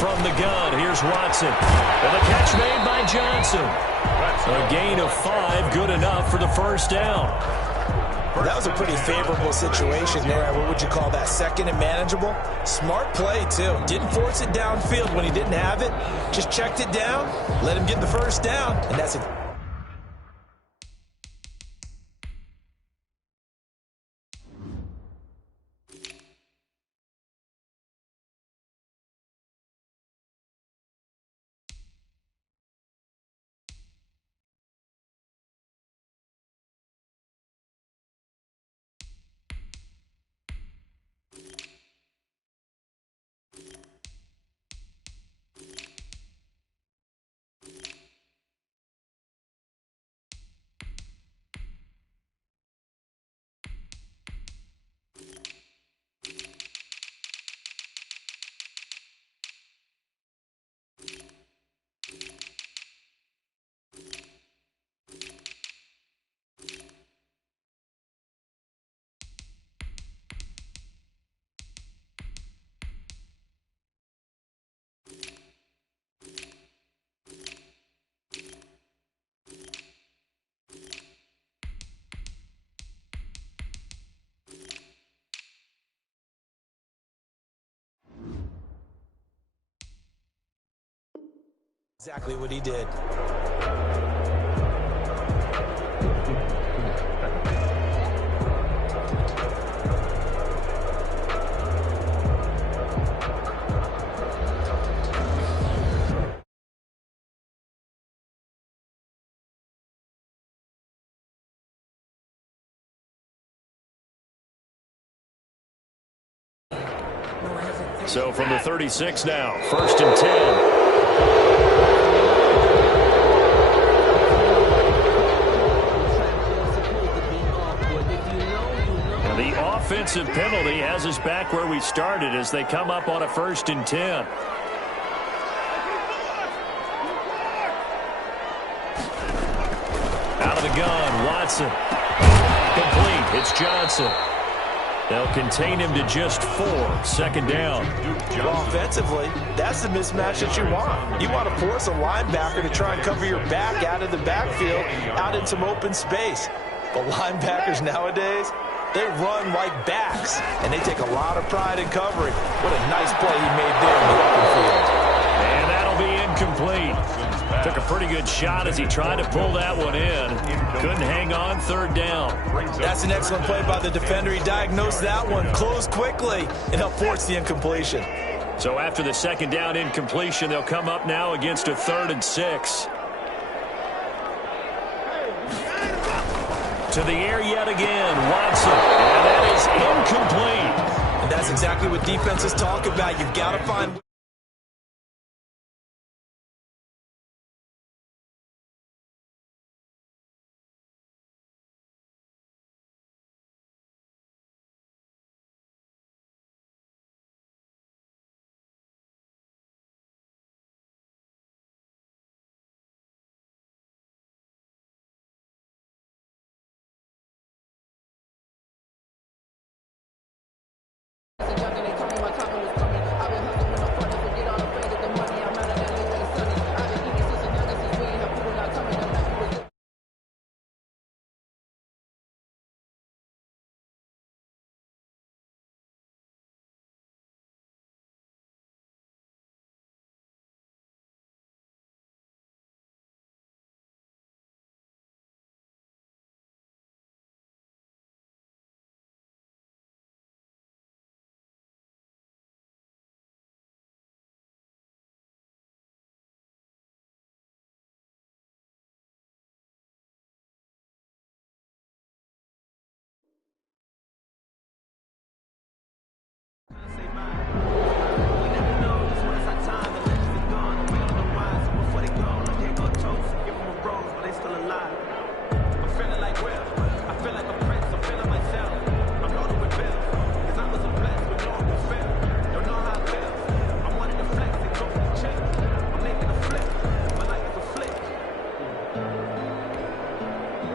from the gun. Here's Watson. And the catch made by Johnson. A gain of 5, good enough for the first down. That was a pretty favorable situation there. What would you call that? Second and manageable? Smart play, too. Didn't force it downfield when he didn't have it. Just checked it down, let him get the first down, and that's it. Exactly what he did. So from the 36 now, 1st and 10. Offensive penalty has us back where we started as they come up on a 1st and 10. Out of the gun, Watson. Complete. It's Johnson. They'll contain him to just 4. 2nd down. Well, offensively, that's the mismatch that you want. You want to force a linebacker to try and cover your back out of the backfield, out in some open space. But linebackers nowadays, they run like backs, and they take a lot of pride in covering. What a nice play he made there in the open field. And that'll be incomplete. Took a pretty good shot as he tried to pull that one in. Couldn't hang on. 3rd down. That's an excellent play by the defender. He diagnosed that one, closed quickly, and helped force the incompletion. So after the 2nd down incompletion, they'll come up now against a 3rd and 6. To the air yet again, Watson. And that is incomplete. And that's exactly what defenses talk about. You've got to find...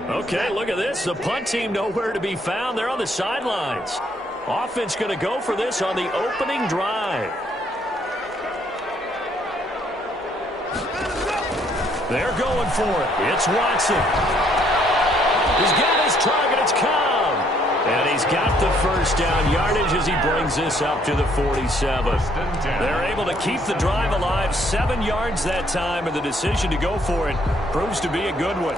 Okay, look at this. The punt team nowhere to be found. They're on the sidelines. Offense going to go for this on the opening drive. They're going for it. It's Watson. He's got his target. It's Cobb. And he's got the first down yardage as he brings this up to the 47. They're able to keep the drive alive. 7 yards that time, and the decision to go for it proves to be a good one.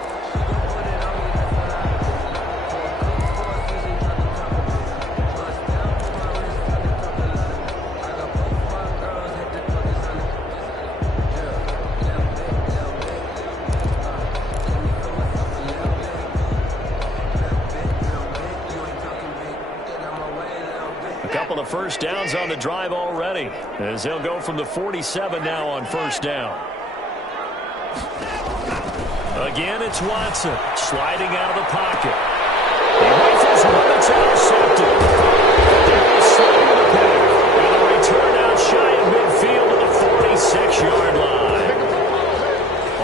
First downs on the drive already, as they'll go from the 47 now on first down. Again, it's Watson sliding out of the pocket. He rifles one. It's intercepted. They're sliding the pick with a return out shy of midfield to the 46-yard line.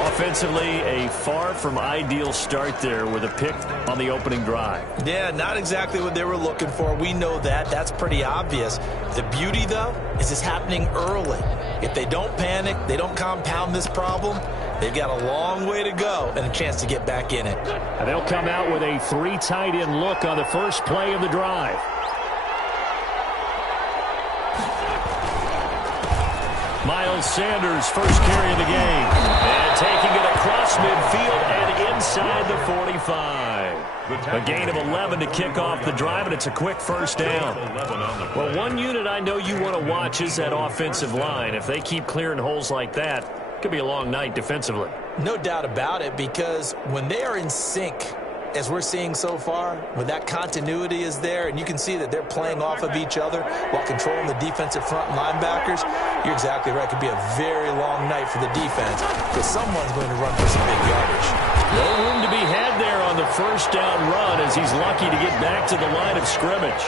Offensively, a far from ideal start there with a pick on the opening drive. Yeah, not exactly what they were looking for. We know that. That's pretty obvious. The beauty, though, is it's happening early. If they don't panic, they don't compound this problem, they've got a long way to go and a chance to get back in it. And they'll come out with a 3 tight end look on the first play of the drive. Miles Sanders, first carry of the game. And taking it across midfield and inside the 45. A gain of 11 to kick off the drive, and it's a quick first down. Well, one unit I know you want to watch is that offensive line. If they keep clearing holes like that, it could be a long night defensively. No doubt about it, because when they are in sync, as we're seeing so far, when that continuity is there, and you can see that they're playing off of each other while controlling the defensive front linebackers, you're exactly right. It could be a very long night for the defense, because someone's going to run for some big yardage. No room to be had there on the first down run, as he's lucky to get back to the line of scrimmage.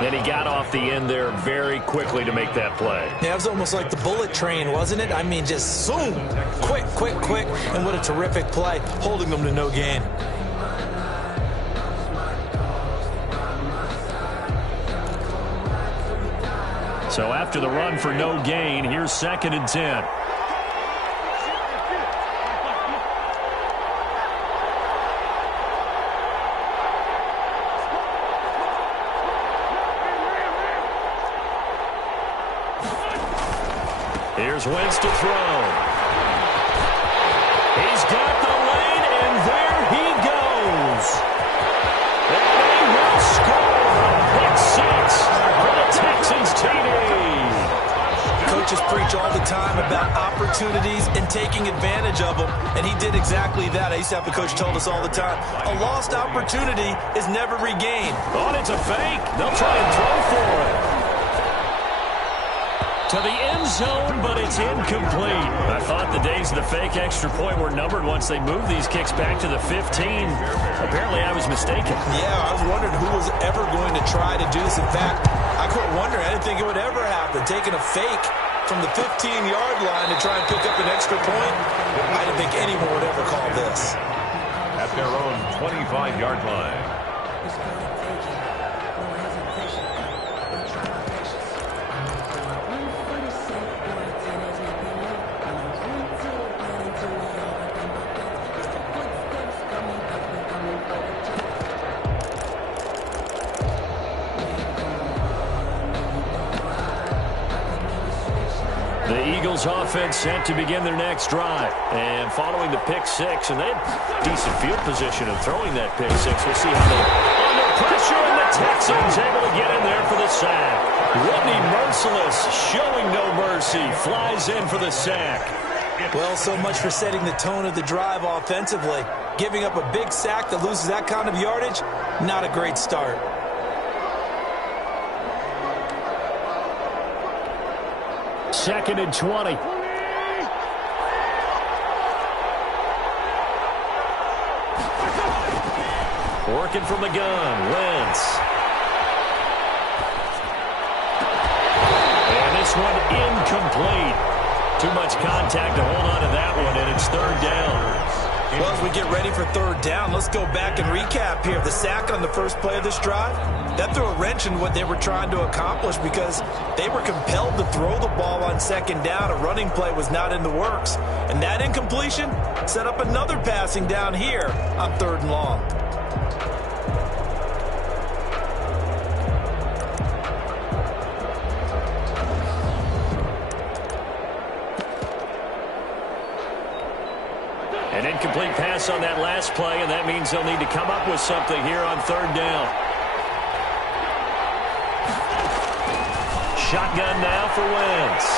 And he got off the end there very quickly to make that play. Yeah, it was almost like the bullet train, wasn't it? I mean, just zoom, quick, and what a terrific play, holding them to no gain. So after the run for no gain, here's 2nd and 10. Here's Wentz to throw. He's got the lane, and there he goes. And they will score. Pick 6 for the Texans TD. Coaches preach all the time about opportunities and taking advantage of them, and he did exactly that. I used to have a coach told us all the time, a lost opportunity is never regained. Oh, and it's a fake. They'll try and throw for it. To the end zone, but it's incomplete. I thought the days of the fake extra point were numbered once they moved these kicks back to the 15. Apparently, I was mistaken. Yeah, I was wondering who was ever going to try to do this. In fact, I quit wondering. I didn't think it would ever happen. Taking a fake from the 15-yard line to try and pick up an extra point, I didn't think anyone would ever call this. At their own 25-yard line. Offense set to begin their next drive. And following the pick 6, and they had decent field position of throwing that pick 6. We'll see how they under pressure, and the Texans able to get in there for the sack. Whitney Merciless showing no mercy. Flies in for the sack. Well, so much for setting the tone of the drive offensively. Giving up a big sack that loses that kind of yardage, not a great start. Second and 20. Working from the gun, Wentz. And this one incomplete. Too much contact to hold on to that one, and it's 3rd down. Well, as we get ready for third down, let's go back and recap here. The sack on the first play of this drive, that threw a wrench in what they were trying to accomplish because they were compelled to throw the ball on second down. A running play was not in the works. And that incompletion set up another passing down here on third and long. An incomplete pass on that last play, and that means they'll need to come up with something here on third down. Shotgun now for Wentz.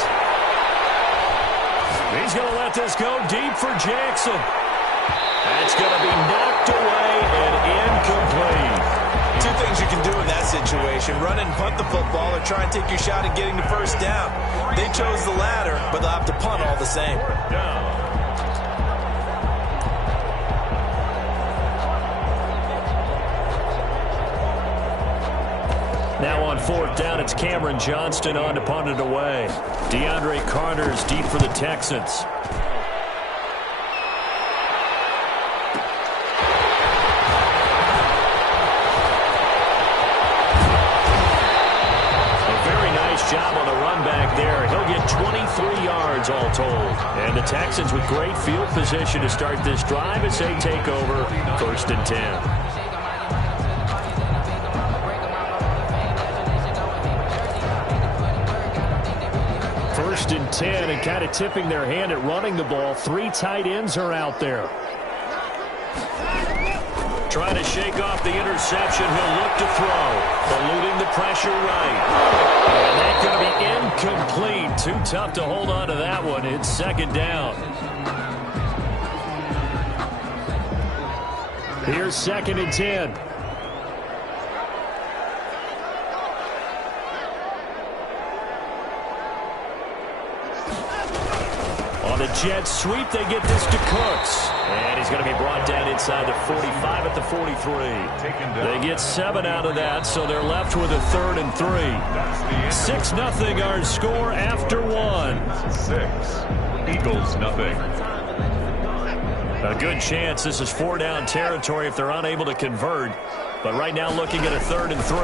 He's going to let this go deep for Jackson. That's going to be knocked away and incomplete. Two things you can do in that situation: run and punt the football, or try and take your shot at getting the first down. They chose the latter, but they'll have to punt all the same. Now on fourth down, it's Cameron Johnston on to punt it away. DeAndre Carter's deep for the Texans. A very nice job on the run back there. He'll get 23 yards all told. And the Texans with great field position to start this drive as they take over first and 10. First and 10, and kind of tipping their hand at running the ball. Three tight ends are out there. Trying to shake off the interception. He'll look to throw. Eluding the pressure right. And that's going to be incomplete. Too tough to hold on to that one. It's second down. Here's second and 10. The Jets sweep, they get this to Cooks. And he's going to be brought down inside the 45 at the 43. They get 7 out of that, so they're left with a third and 3. 6-0 our score after 1. 6. Eagles nothing. A good chance this is 4-down territory if they're unable to convert. But right now looking at a third and 3.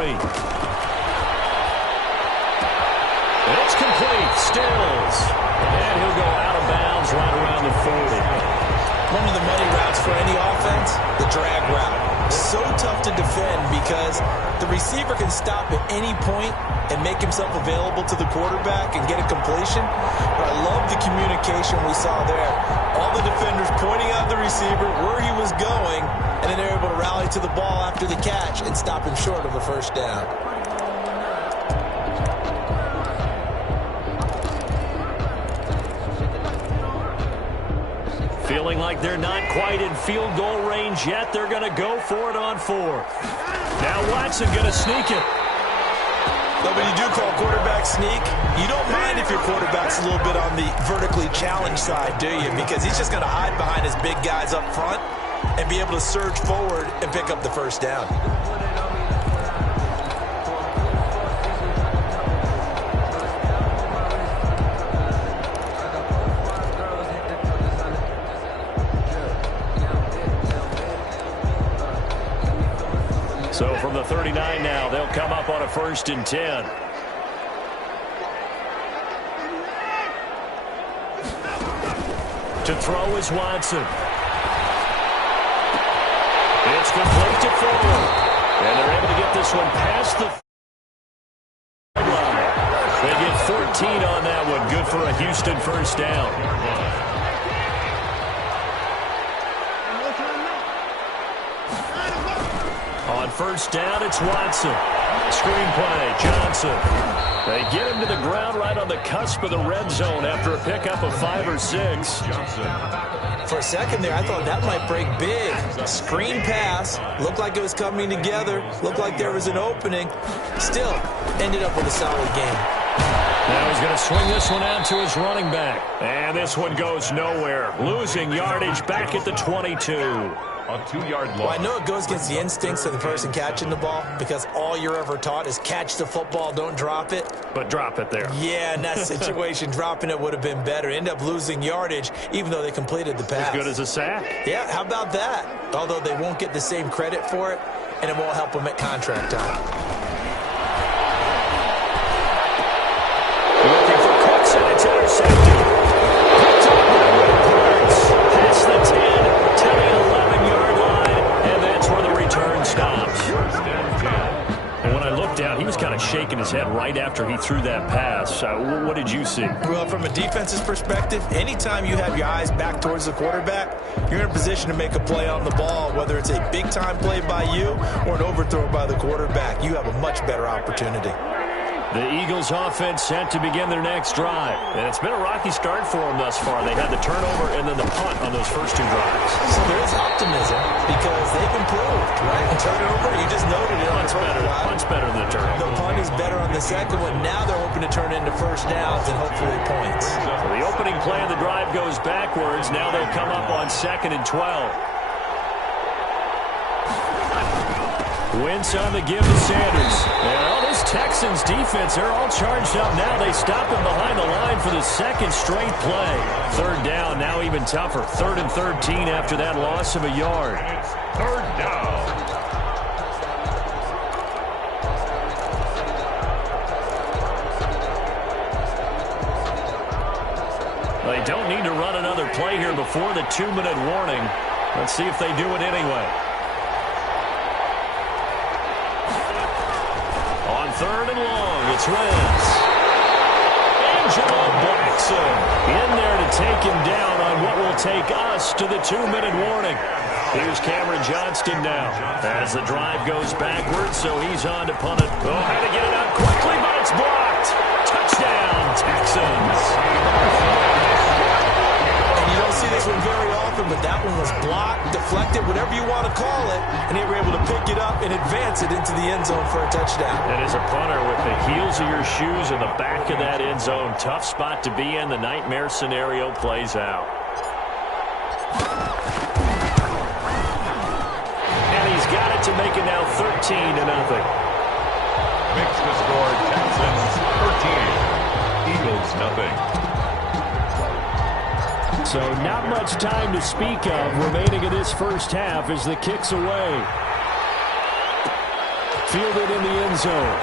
And it's complete. Stills. And he'll go out of bounds right around the 40. One of the money routes for any offense, the drag route. So tough to defend because the receiver can stop at any point and make himself available to the quarterback and get a completion. But I love the communication we saw there. All the defenders pointing out the receiver, where he was going, and then they're able to rally to the ball after the catch and stop him short of a first down. Feeling like they're not quite in field goal range yet. They're going to go for it on 4. Now Watson going to sneak it. But when you do call quarterback sneak, you don't mind if your quarterback's a little bit on the vertically challenged side, do you? Because he's just going to hide behind his big guys up front and be able to surge forward and pick up the first down. So from the 39 now, they'll come up on a first and 10. To throw is Watson. It's complete to forward. And they're able to get this one past the line. They get 14 on that one. Good for a Houston first down. On first down, it's Watson. Screenplay, Johnson. They get him to the ground right on the cusp of the red zone after a pickup of 5 or 6. For a second there, I thought that might break big. Screen pass. Looked like it was coming together. Looked like there was an opening. Still, ended up with a solid game. Now he's going to swing this one out to his running back. And this one goes nowhere. Losing yardage back at the 22. A 2-yard loss. Well, I know it goes against the instincts of the person catching the ball because all you're ever taught is catch the football, don't drop it. But drop it there. Yeah, in that situation, dropping it would have been better. End up losing yardage, even though they completed the pass. As good as a sack. Yeah, how about that? Although they won't get the same credit for it, and it won't help them at contract time. Looking for Cooks, and it's intercepted. Picked up by Big Curt. Past the 10 to the 11-yard line, and that's where the return stops. And when I looked down, he was kind of shaking his head right after he threw that pass. What did you see? Well, from a defense's perspective, anytime you have your eyes back towards the quarterback, you're in a position to make a play on the ball, whether it's a big-time play by you or an overthrow by the quarterback. You have a much better opportunity. The Eagles offense set to begin their next drive. And it's been a rocky start for them thus far. They had the turnover and then the punt on those first 2 drives. So there is optimism because they've improved, right? The turnover, you just noted it. Punt's better than the turnover. The punt is better on the second one. Now they're hoping to turn into first downs and hopefully points. So the opening play of the drive goes backwards. Now they'll come up on 2nd and 12. Wentz on the give to Sanders. And all this Texans defense, they're all charged up now. They stop him behind the line for the second straight play. 3rd down, now even tougher. 3rd and 13 after that loss of a yard. It's 3rd down. They don't need to run another play here before the 2-minute warning. Let's see if they do it anyway. 3rd and long, it's Wentz. Angelo Blackson in there to take him down on what will take us to the 2-minute warning. Here's Cameron Johnston now as the drive goes backwards, so he's on to punt it. Oh, had to get it out quickly, but it's blocked. Touchdown, Texans. And you don't see this one very often, but that one was blocked, deflected, whatever you want to call it, and they were able to pick it up and advance it into the end zone for a touchdown. And as a punter with the heels of your shoes in the back of that end zone, tough spot to be in. The nightmare scenario plays out. And he's got it to make it now 13-0. Makes the score Texans 13. Eagles nothing. So not much time to speak of remaining in this first half as the kick's away. Fielded in the end zone.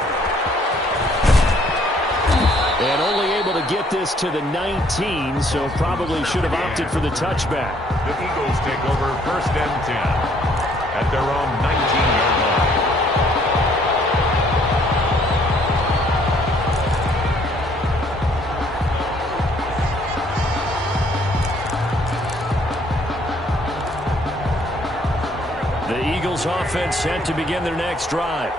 And only able to get this to the 19, so probably should have opted for the touchback. The Eagles take over 1st and 10 at their own 19-yard line. The Eagles offense set to begin their next drive.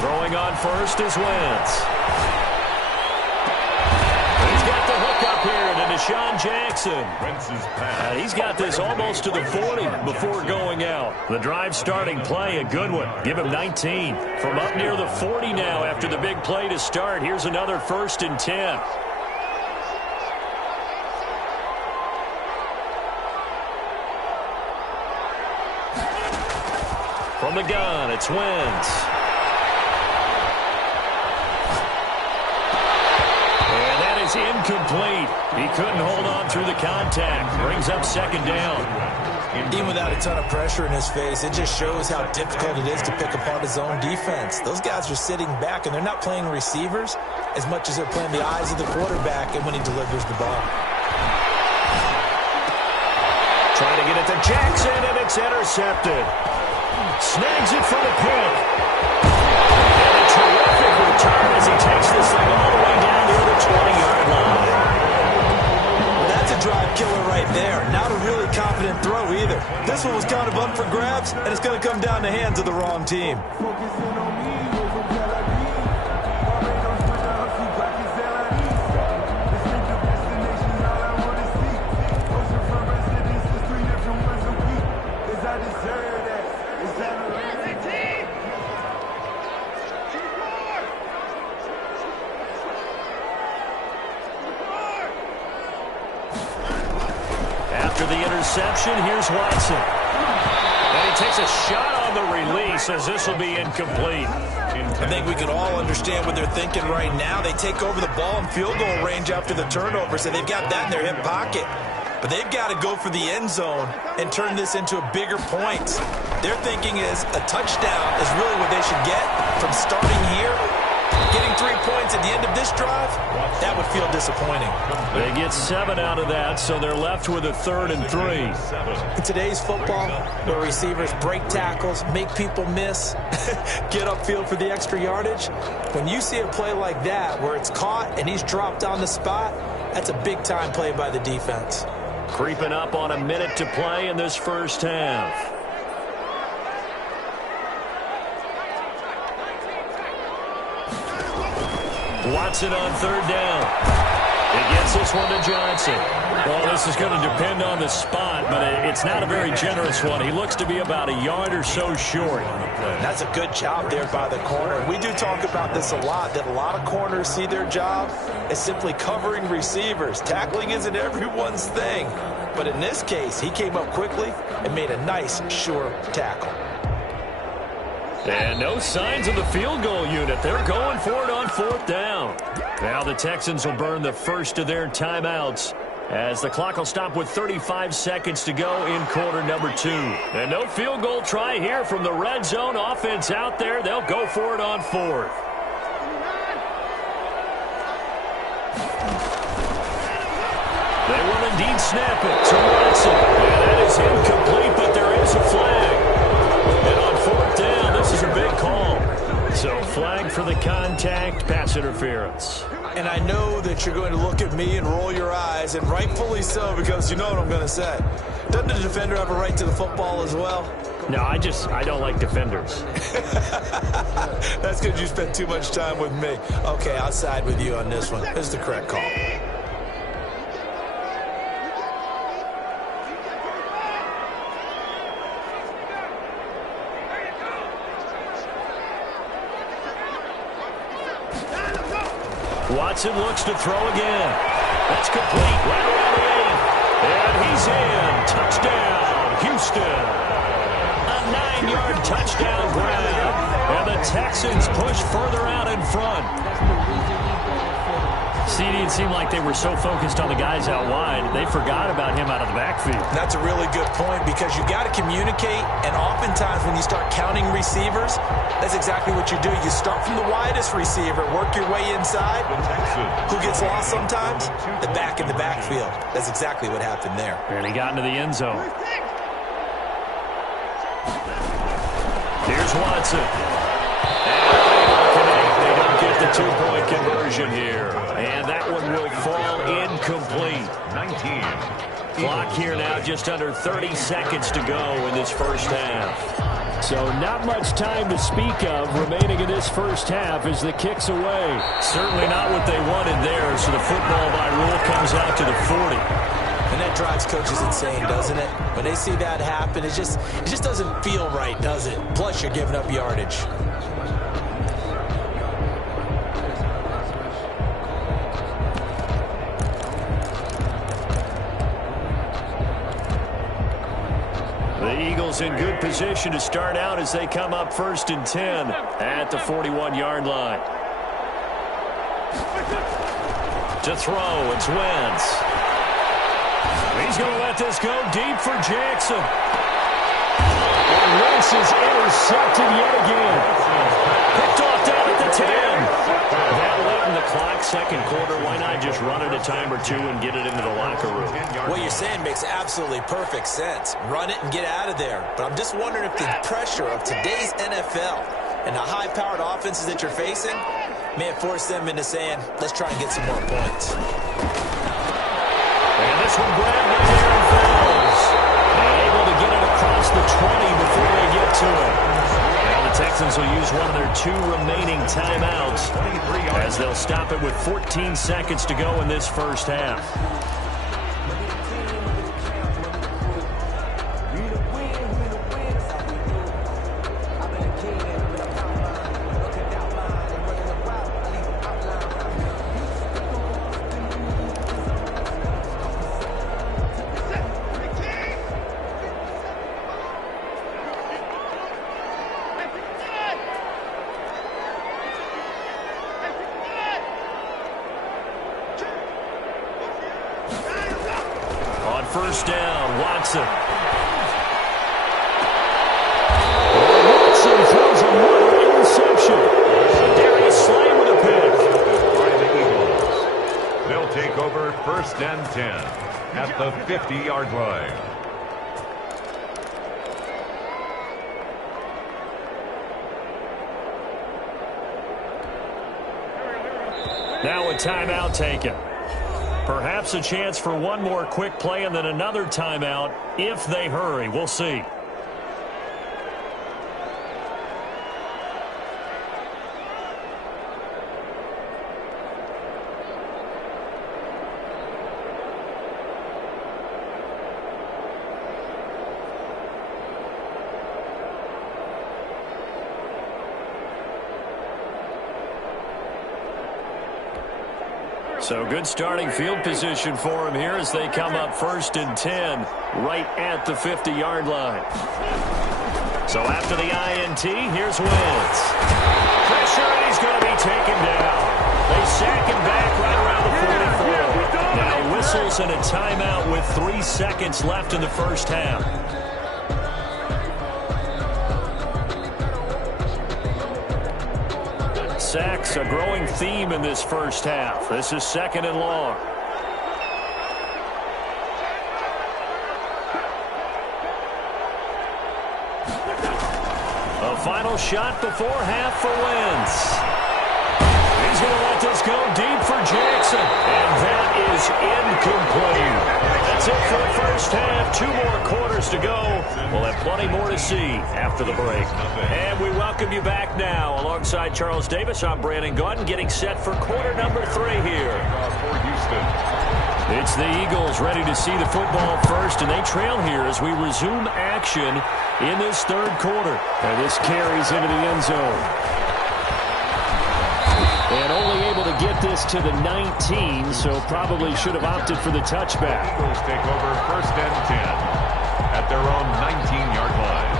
Throwing on first is Wentz. He's got the hook up here to Deshaun Jackson. Wentz's pass. He's got this almost to the 40 before going out. The drive starting play, a good one. Give him 19. From up near the 40 now after the big play to start. Here's another 1st and 10. From the gun, it's Wentz. And that is incomplete. He couldn't hold on through the contact. Brings up 2nd down. Even without a ton of pressure in his face, it just shows how difficult it is to pick apart his own defense. Those guys are sitting back, and they're not playing receivers as much as they're playing the eyes of the quarterback and when he delivers the ball. Trying to get it to Jackson, and it's intercepted. Snags it for the pick. And a terrific return as he takes this thing all the way down near the 20-yard line. That's a drive killer right there. Not a really confident throw either. This one was kind of up for grabs, and it's going to come down the hands of the wrong team. reception. Here's Watson. And he takes a shot on the release as this will be incomplete. I think we can all understand what they're thinking right now. They take over the ball in field goal range after the turnover, so they've got that in their hip pocket. But they've got to go for the end zone and turn this into a bigger point. Their thinking is a touchdown is really what they should get from starting here. Getting 3 points at the end of this drive, that would feel disappointing. They get 7 out of that, so they're left with a 3rd and 3. In today's football, where receivers break tackles, make people miss, get upfield for the extra yardage, when you see a play like that where it's caught and he's dropped on the spot, that's a big-time play by the defense. Creeping up on a minute to play in this first half. Watson on 3rd down. He gets this one to Johnson. Well, this is going to depend on the spot, but it's not a very generous one. He looks to be about a yard or so short. That's a good job there by the corner. We do talk about this a lot, that a lot of corners see their job as simply covering receivers. Tackling isn't everyone's thing. But in this case, he came up quickly and made a nice, sure tackle. And no signs of the field goal unit. They're going for it on 4th down. Now the Texans will burn the first of their timeouts as the clock will stop with 35 seconds to go in quarter number 2. And no field goal try here from the red zone offense out there. They'll go for it on 4th. They will indeed snap it to Watson. And that is incomplete, but there is a flag. And on 4th down, this is a big call. So flag for the contact, pass interference. And I know that you're going to look at me and roll your eyes, and rightfully so, because you know what I'm going to say. Doesn't the defender have a right to the football as well? No, I don't like defenders. That's because you spent too much time with me. Okay, I'll side with you on this one. This is the correct call. Watson looks to throw again. That's complete right around the 8. And he's in. Touchdown, Houston. A 9-yard touchdown grab. And the Texans push further out in front. CD, it seemed like they were so focused on the guys out wide, they forgot about him out of the backfield. That's a really good point because you got to communicate, and oftentimes when you start counting receivers, that's exactly what you do. You start from the widest receiver, work your way inside. Who gets lost sometimes? The back in the backfield. That's exactly what happened there. And he got into the end zone. Here's Watson. They don't get the 2-point conversion here. And that one will fall incomplete. 19. Clock here now just under 30 seconds to go in this first half. So not much time to speak of remaining in this first half as the kick's away. Certainly not what they wanted there, so the football by rule comes out to the 40. And that drives coaches insane, doesn't it? When they see that happen, it just doesn't feel right, does it? Plus, you're giving up yardage. The Eagles in good position to start out as they come up 1st and 10 at the 41-yard line. To throw, it's Wentz. He's going to let this go deep for Jackson. And Wentz is intercepted yet again. Picked off down at the 10. That late in the clock, second quarter. Why not just run it a time or two and get it into the locker room? What you're saying makes absolutely perfect sense. Run it and get out of there. But I'm just wondering if the pressure of today's NFL and the high-powered offenses that you're facing may have forced them into saying, let's try and get some more points. And this one grabbed by Aaron Fells. And able to get it across the 20 before they get to it. Now the Texans will use one of their 2 remaining timeouts as they'll stop it with 14 seconds to go in this first half. first down. Watson throws a running interception. Darius Slay with a pick. By the Eagles. They'll take over first and 10 at the 50-yard line. Now a timeout taken. Perhaps a chance for one more quick play and then another timeout if they hurry. We'll see. So good starting field position for him here as they come up first and 10 right at the 50-yard line. So after the INT, here's Wentz. Pressure, and he's going to be taken down. They sack him back right around the 44. Now whistles and a timeout with 3 seconds left in the first half. Sacks, a growing theme in this first half. This is second and long. A final shot before half for Wentz. He's going to let this go deep for Jackson. And that is incomplete. That's it for the first half. 2 more quarters to go. We'll have plenty more to see after the break. And we welcome you back now. Alongside Charles Davis, I'm Brandon Gaudin, getting set for quarter number 3 here. For Houston. It's the Eagles ready to see the football first, and they trail here as we resume action in this third quarter. And this carries into the end zone. And only able to get this to the 19, so probably should have opted for the touchback. Eagles take over first and 10 at their own 19-yard line.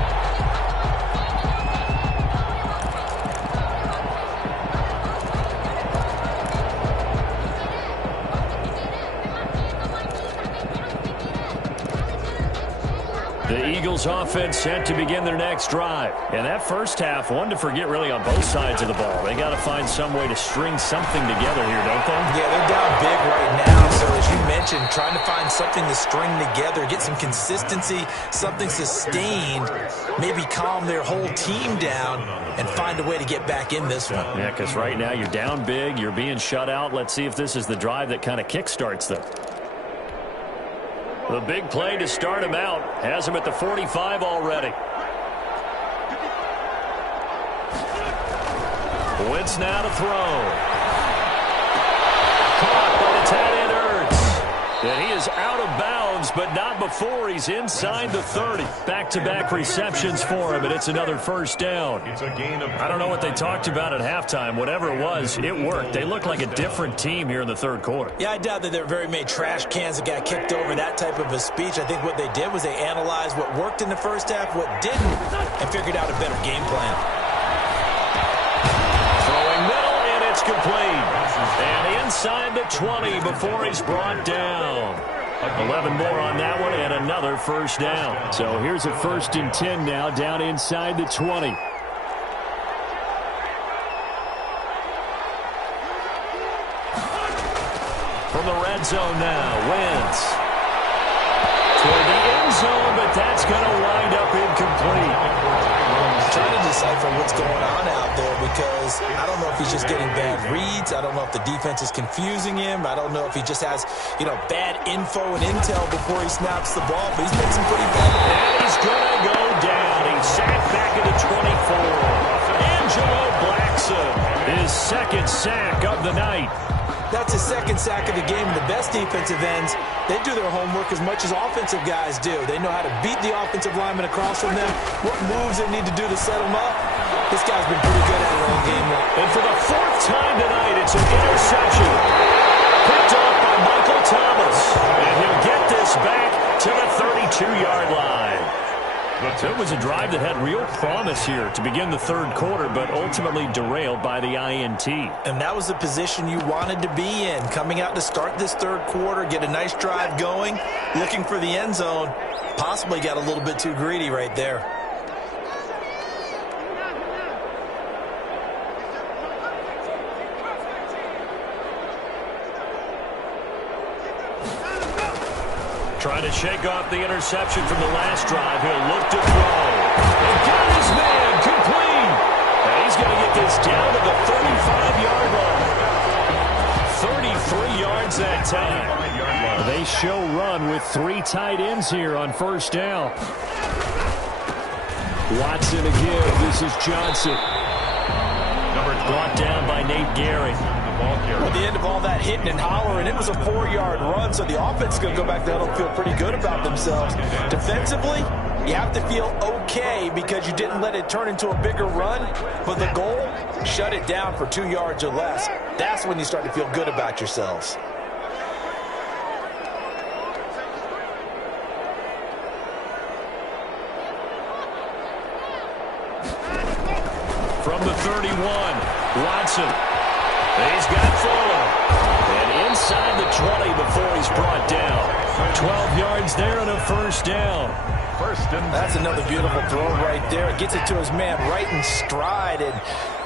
The Eagles offense set to begin their next drive. And that first half, one to forget really on both sides of the ball. They got to find some way to string something together here, don't they? Yeah, they're down big right now. So as you mentioned, trying to find something to string together, get some consistency, something sustained, maybe calm their whole team down and find a way to get back in this one. Yeah, because right now you're down big, you're being shut out. Let's see if this is the drive that kind of kickstarts them. The big play to start him out has him at the 45 already. Wentz now to throw. Caught by the tight end Ertz. And he is out of bounds, but not before he's inside the 30. Back-to-back receptions for him, and it's another first down. It's a gain of... I don't know what they talked about at halftime. Whatever it was, it worked. They look like a different team here in the third quarter. Yeah, I doubt that there were very many trash cans that got kicked over, that type of a speech. I think what they did was they analyzed what worked in the first half, what didn't, and figured out a better game plan. Throwing middle, and it's complete. And inside the 20 before he's brought down. 11 more on that one, and another first down. So here's a first and 10 now, down inside the 20. From the red zone now, Wentz. Toward the end zone, but that's going to wind up incomplete. Trying to decipher what's going on out there because I don't know if he's just getting bad reads. I don't know if the defense is confusing him. I don't know if he just has, bad info and intel before he snaps the ball, but he's made some pretty bad. And he's going to go down. He's sacked back at the 24. Angelo Blackson, his second sack of the night. That's his second sack of the game. And the best defensive ends, they do their homework as much as offensive guys do. They know how to beat the offensive lineman across from them, what moves they need to do to set them up. This guy's been pretty good at it all game long. And for the 4th time tonight, it's an interception. Picked off by Michael Thomas. And he'll get this back to the 32-yard line. So it was a drive that had real promise here to begin the third quarter, but ultimately derailed by the INT. And that was the position you wanted to be in, coming out to start this third quarter, get a nice drive going, looking for the end zone. Possibly got a little bit too greedy right there. Trying to shake off the interception from the last drive. He'll look to throw. And got his man complete. And he's going to get this down to the 35-yard line. 33 yards that time. They show run with 3 tight ends here on first down. Watson again. This is Johnson. Brought down by Nate Gehring. At the end of all that hitting and hollering, it was a 4-yard run, so the offense is going to go back down and feel pretty good about themselves. Defensively, you have to feel okay because you didn't let it turn into a bigger run, but the goal, shut it down for 2 yards or less. That's when you start to feel good about yourselves. From the 31, Watson. He's got Fuller. And inside the 20 before he's brought down. 12 yards there and a first down. That's another beautiful throw right there. It gets it to his man right in stride. And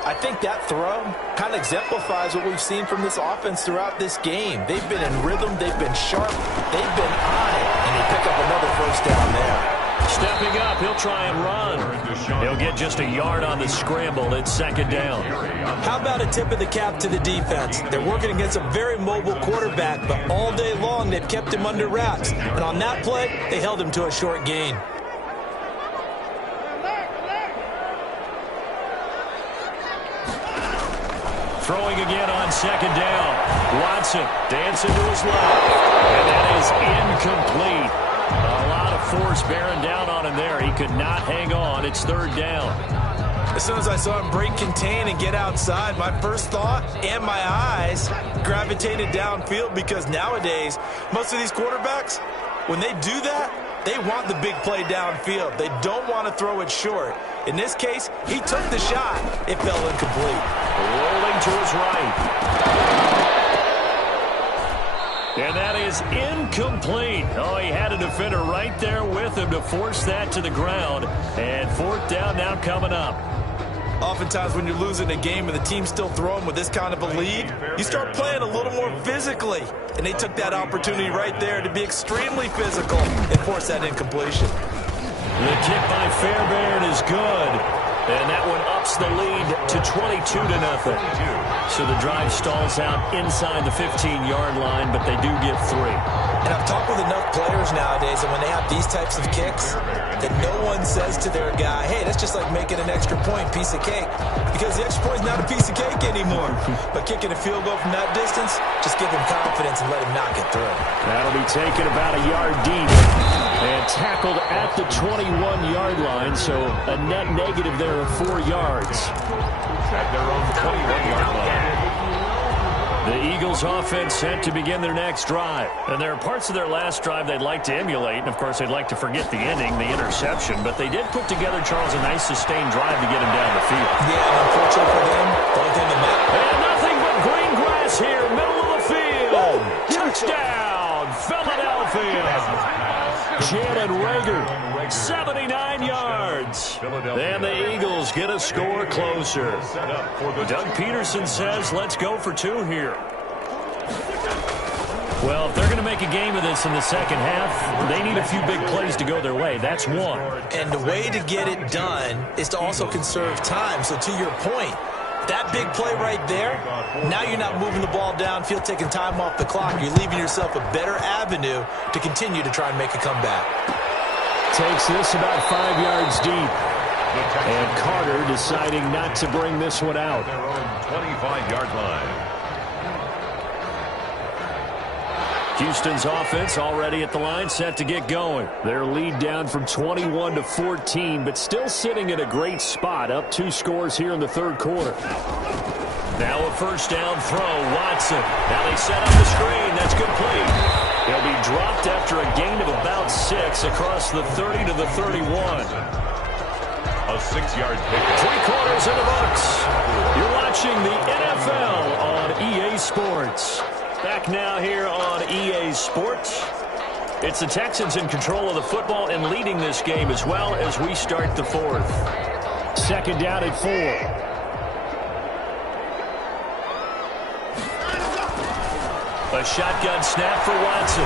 I think that throw kind of exemplifies what we've seen from this offense throughout this game. They've been in rhythm. They've been sharp. They've been on it. And he picked up another first down there. Stepping up, he'll try and run. He'll get just a yard on the scramble. It's second down. How about a tip of the cap to the defense? They're working against a very mobile quarterback, but all day long they've kept him under wraps. And on that play, they held him to a short gain. Throwing again on second down. Watson dancing to his left. And that is incomplete. A lot of force bearing down on him there. He could not hang on. It's third down. As soon as I saw him break contain and get outside, my first thought and my eyes gravitated downfield because nowadays, most of these quarterbacks, when they do that, they want the big play downfield. They don't want to throw it short. In this case, he took the shot. It fell incomplete. Rolling to his right. And that is incomplete. Oh, he had a defender right there with him to force that to the ground. And fourth down now coming up. Oftentimes when you're losing a game and the team's still throwing with this kind of a lead, you start playing a little more physically. And they took that opportunity right there to be extremely physical and force that incompletion. The kick by Fairbairn is good. And that one ups the lead to 22-0. So the drive stalls out inside the 15-yard line, but they do get 3. And I've talked with enough players nowadays, and when they have these types of kicks, that no one says to their guy, hey, that's just like making an extra point, piece of cake. Because the extra point is not a piece of cake anymore. But kicking a field goal from that distance, just give him confidence and let him knock it through. That'll be taken about a yard deep. And tackled at the 21-yard line, so a net negative there of 4 yards. At their own 21-yard line. The Eagles offense set to begin their next drive. And there are parts of their last drive they'd like to emulate. And, of course, they'd like to forget the ending, the interception. But they did put together, Charles, a nice sustained drive to get him down the field. Yeah, and unfortunately for them, the only thing that matters. And nothing but green grass here, middle of the field. Touchdown, Philadelphia. Jalen Reagor, 79 yards. And the Eagles get a score closer. Doug Peterson says, let's go for 2 here. Well, if they're going to make a game of this in the second half, they need a few big plays to go their way. That's one. And the way to get it done is to also conserve time. So to your point, that big play right there, now you're not moving the ball downfield, taking time off the clock. You're leaving yourself a better avenue to continue to try and make a comeback. Takes this about 5 yards deep. And Carter deciding not to bring this one out. Their own 25-yard line. Houston's offense already at the line, set to get going. Their lead down from 21 to 14, but still sitting at a great spot, up 2 scores here in the third quarter. Now a first down throw, Watson. Now they set up the screen, that's complete. He'll be dropped after a gain of about 6 across the 30 to the 31. A 6-yard pickup. 3 quarters in the books. You're watching the NFL on EA Sports. Back now here on EA Sports. It's the Texans in control of the football and leading this game as well as we start the 4th. 2nd down and 4. A shotgun snap for Watson.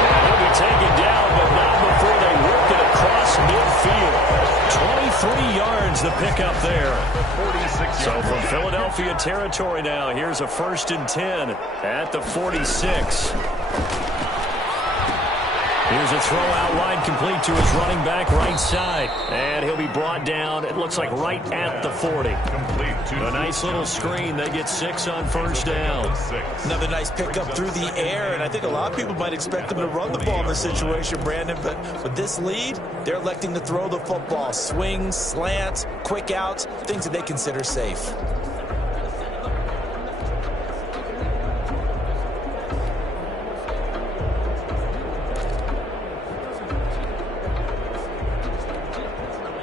And he'll be taken down, but not before they work it across midfield. 23 yards the pickup there. So from Philadelphia territory now, here's a 1st and 10 at the 46. Here's a throw out wide complete to his running back right side. And he'll be brought down, it looks like right at the 40. A nice little screen. They get 6 on 1st down. Another nice pickup through the air, and I think a lot of people might expect them to run the ball in this situation, Brandon, but with this lead, they're electing to throw the football. Swings, slants, quick outs, things that they consider safe.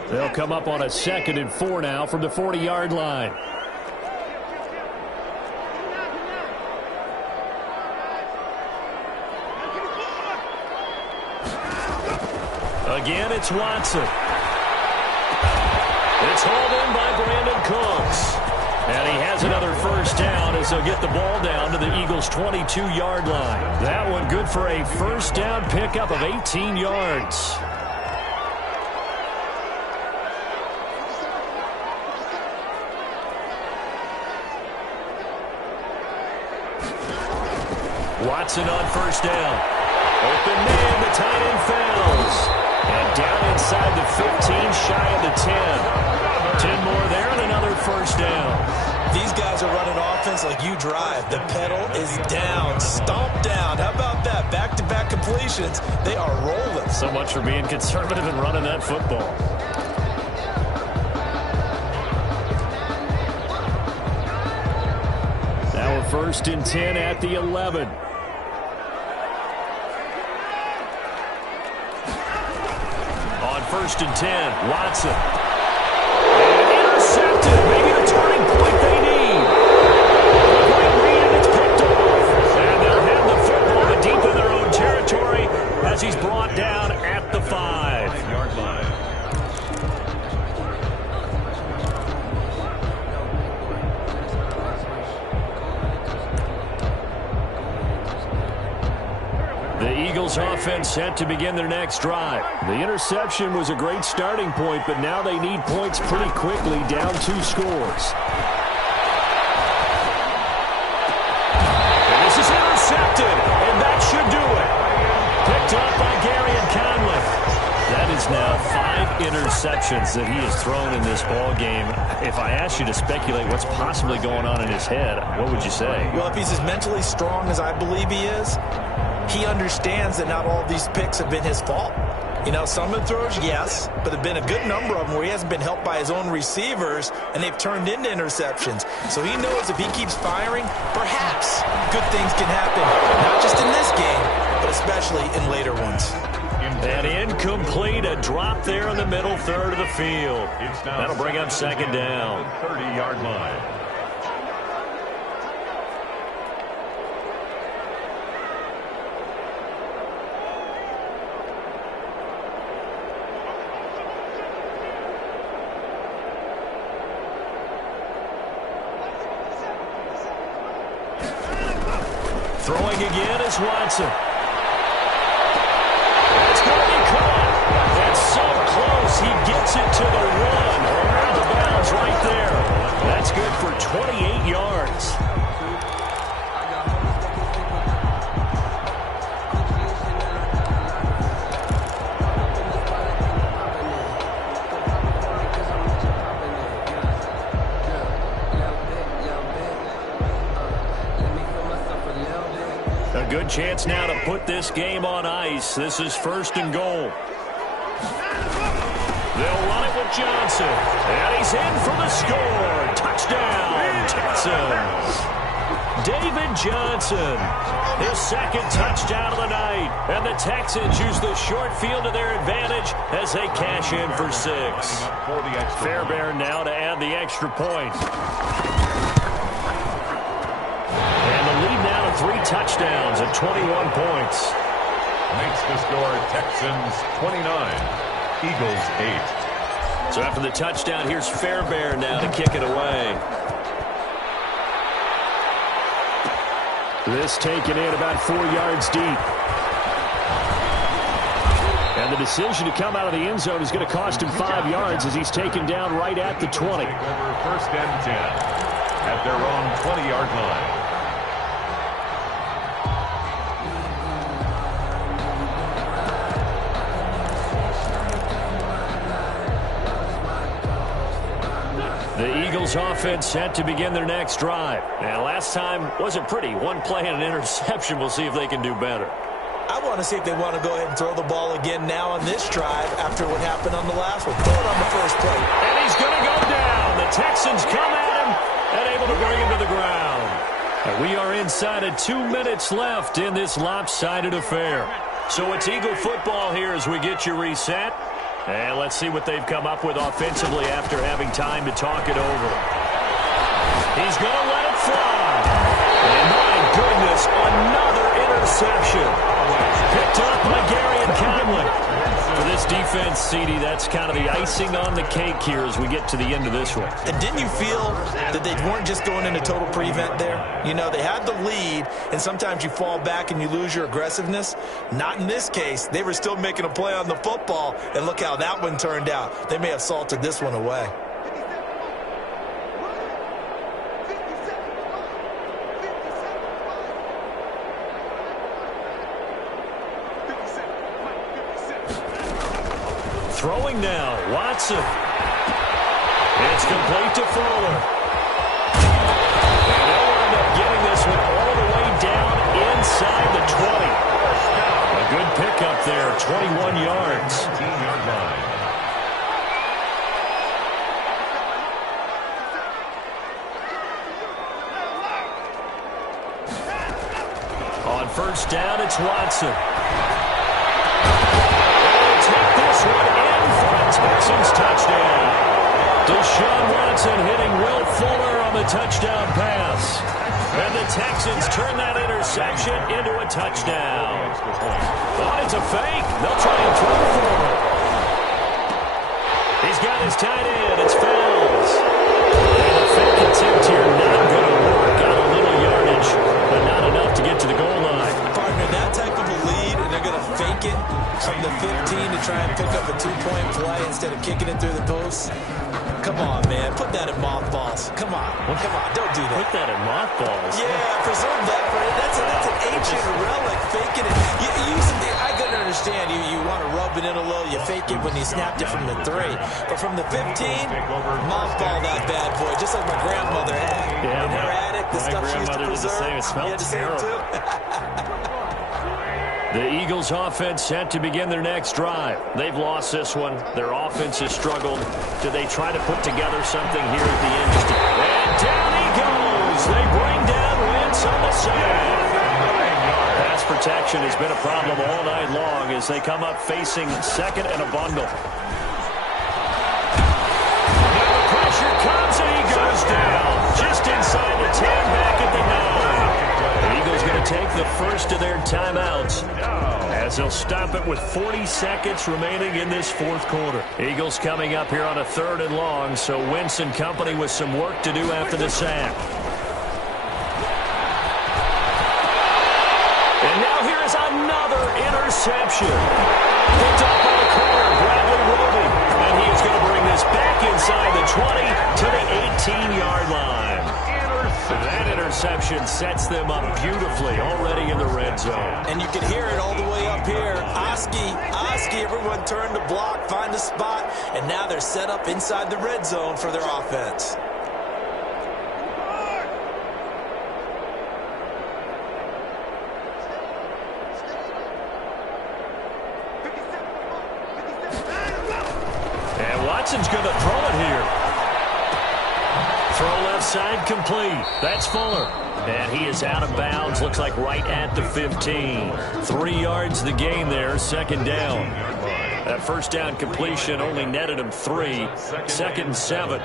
They'll come up on a 2nd and 4 now from the 40-yard line. Again, it's Watson. It's hauled in by Brandon Cooks. And he has another 1st down as they'll get the ball down to the Eagles' 22-yard line. That one good for a 1st down pickup of 18 yards. Watson on 1st down. Open man, the tight end fails. And down inside the 15, shy of the 10. 10 more there and another 1st down. These guys are running offense like you drive. The pedal is down, stomped down. How about that? Back-to-back completions. They are rolling. So much for being conservative and running that football. Now a 1st and 10 at the 11. On 1st and 10, Watson. And intercepted. Maybe the turning point they need. Great read, and it's picked off. And they'll have the football but deep in their own territory as he's brought down at the 5-yard line. The Eagles offense set to begin their next drive. The interception was a great starting point, but now they need points pretty quickly, down 2 scores. And this is intercepted, and that should do it. Picked up by Gary and Conley. That is now 5 interceptions that he has thrown in this ball game. If I asked you to speculate what's possibly going on in his head, what would you say? Well, if he's as mentally strong as I believe he is, he understands that not all of these picks have been his fault. You know, some of the throws, yes, but there have been a good number of them where he hasn't been helped by his own receivers, and they've turned into interceptions. So he knows if he keeps firing, perhaps good things can happen, not just in this game, but especially in later ones. And incomplete, a drop there in the middle third of the field. That'll bring up 2nd down. 30-yard line. Throwing again is Watson. It's going to be caught. That's so close. He gets it to the 1. Out of bounds right there. That's good for 28 yards. A good chance now to put this game on ice. This is 1st and goal. They'll run it with Johnson. And he's in for the score. Touchdown, Texans. David Johnson, his second touchdown of the night. And the Texans use the short field to their advantage as they cash in for 6. Fairbairn now to add the extra point. And the lead now to 3 touchdowns at 21 points. Makes the score Texans 29, Eagles 8. So after the touchdown, here's Fairbairn now to kick it away. This taken in about 4 yards deep. And the decision to come out of the end zone is going to cost him 5 yards as he's taken down right at the 20. Over first and 10 at their own 20-yard line. The Eagles offense set to begin their next drive. And last time wasn't pretty. One play and an interception. We'll see if they can do better. I want to see if they want to go ahead and throw the ball again now on this drive after what happened on the last one. Throw it on the first play. And he's going to go down. The Texans come at him and able to bring him to the ground. And we are inside of 2 minutes left in this lopsided affair. So it's Eagle football here as we get you reset. And let's see what they've come up with offensively after having time to talk it over. He's going to let it fly. And my goodness, another interception. Picked up by Gary and Conley. For this defense, CD, that's kind of the icing on the cake here as we get to the end of this one. And didn't you feel that they weren't just going into total prevent there? You know, they had the lead, and sometimes you fall back and you lose your aggressiveness. Not in this case. They were still making a play on the football, and look how that one turned out. They may have salted this one away. Throwing now, Watson. It's complete to Fuller. And they'll end up getting this one all the way down inside the 20. A good pickup there, 21 yards. 18-yard line. On first down, it's Watson. Take this one in for a Texans touchdown. Deshaun Watson hitting Will Fuller on the touchdown pass. And the Texans turn that interception into a touchdown. Oh, it's a fake. They'll try and throw for him. He's got his tight end. It's Fells. And the fake attempt here not going to work. Got a little yardage, but not enough to get to the goal line. Partner, that type of a lead, and they're going to fake it from the 15 to try and pick up a 2-point play instead of kicking it through the post. Come on, man. Put that in mothballs. Come on. Come on. Don't do that. Put that in mothballs. Yeah, preserve that for it. That's an ancient relic. Faking it. I couldn't understand. You want to rub it in a little. You fake it when you snapped it from the 3. But from the 15, mothball that bad boy. Just like my grandmother had. Yeah, in her attic, the stuff she used to preserve. It smelled terrible. Too. The Eagles offense set to begin their next drive. They've lost this one. Their offense has struggled. Do they try to put together something here at the end? And down he goes. They bring down Wentz on the side. Pass protection has been a problem all night long as they come up facing second and a bundle. Now the pressure comes and he goes down. Just inside the 10, back at the 9. The Eagles going to take the first of their timeouts as they'll stop it with 40 seconds remaining in this fourth quarter. Eagles coming up here on a 3rd and long, so Wentz and company with some work to do after the sack. And now here is another interception. Picked up by the corner, Bradley Roby. And he is going to bring this back inside the 20 to the 18-yard line. That interception sets them up beautifully already in the red zone. And you can hear it all the way up here. Oski, everyone turned to block, find a spot, and now they're set up inside the red zone for their offense. And Watson's going to throw it here. throw left side complete. That's Fuller. And he is out of bounds. Looks like right at the 15. 3 yards the gain there. Second down. That first down completion only netted him 3. Second and 7.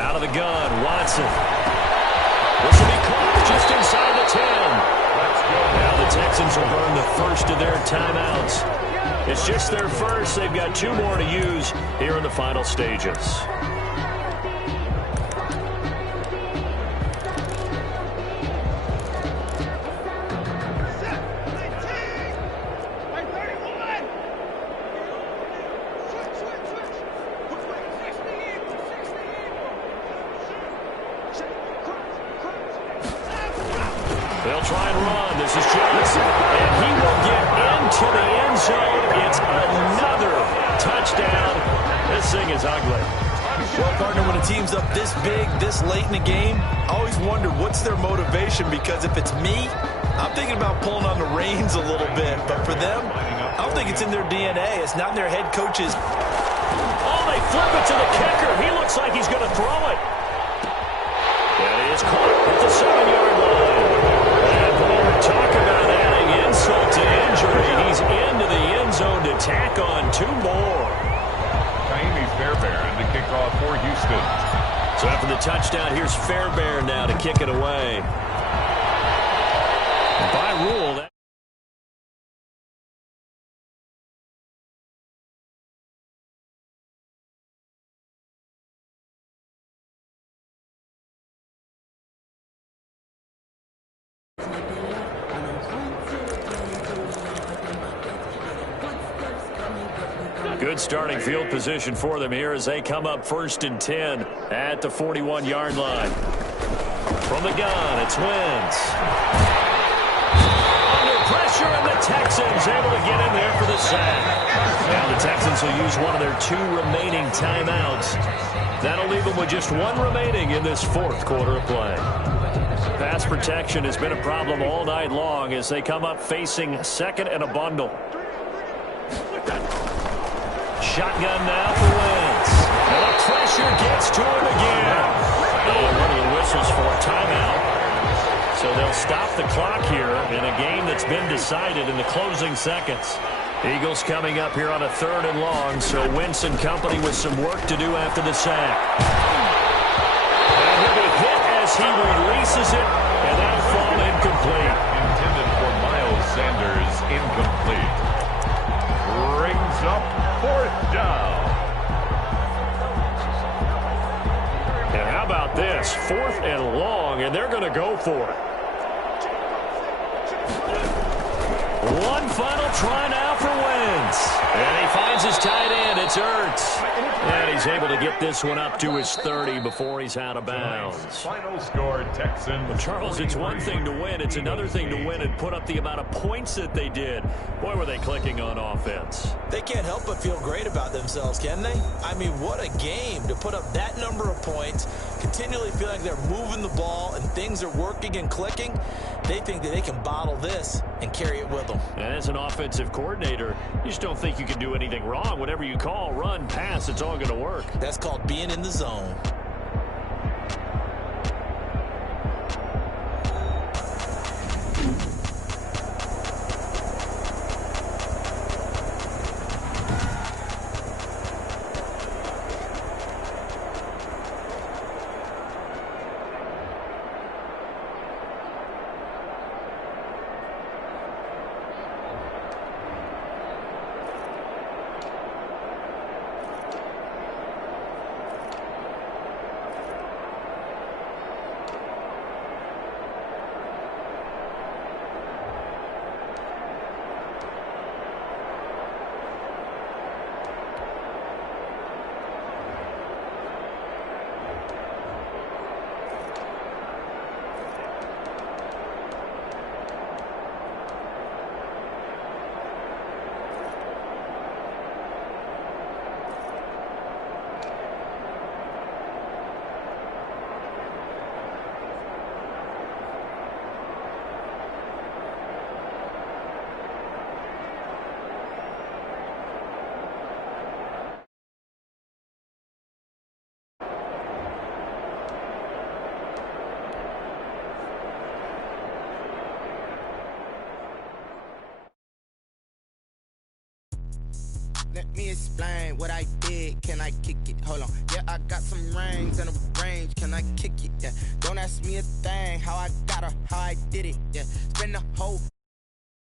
Out of the gun, Watson. This will be caught just inside the 10. Now the Texans will burn the first of their timeouts. It's just their first. They've got 2 more to use here in the final stages. They'll try and run. This is Jackson. And he will get into the end zone. It's another touchdown. This thing is ugly. Well, partner, when a team's up this big, this late in the game, I always wonder what's their motivation, because if it's me, I'm thinking about pulling on the reins a little bit. But for them, I don't think it's in their DNA. It's not in their head coaches. Oh, they flip it to the kicker. He looks like he's going to throw it. And he is caught at the 7-yard line. And boy, talk about adding insult to injury. He's into the end zone to tack on 2 more. Fairbairn to kick off for Houston. So after the touchdown, here's Fairbairn now to kick it away. By rule, that good starting field position for them here as they come up 1st and 10 at the 41-yard line. From the gun, it's Wentz. Under pressure, and the Texans able to get in there for the sack. Now the Texans will use one of their 2 remaining timeouts. That'll leave them with just 1 remaining in this 4th quarter of play. Pass protection has been a problem all night long as they come up facing 2nd and a bundle. Shotgun now for Wentz. And the pressure gets to him again. And one of the whistles for a timeout. So they'll stop the clock here in a game that's been decided in the closing seconds. Eagles coming up here on a 3rd and long, so Wentz and company with some work to do after the sack. And he'll be hit as he releases it, and that'll fall incomplete. Intended for Miles Sanders, incomplete. Brings up 4th down. And how about this? 4th and long, and they're going to go for it. One final try now for Wentz. And he finds his tight end. It's Ertz. And he's able to get this one up to his 30 before he's out of bounds. Final score, Texans. But Charles, it's one thing to win. It's another thing to win and put up the amount of points that they did. Boy, were they clicking on offense. They can't help but feel great about themselves, can they? I mean, what a game to put up that number of points, continually feel like they're moving the ball and things are working and clicking. They think that they can bottle this and carry it with them. And as an offensive coordinator, you just don't think you can do anything wrong. Whatever you call, run, pass, it's all going to work. That's called being in the zone. let me explain what I did. Can I kick it? Hold on. Yeah, I got some rings and a range. Can I kick it? Yeah. Don't ask me a thing. How I got her, how I did it. Yeah. Spend the whole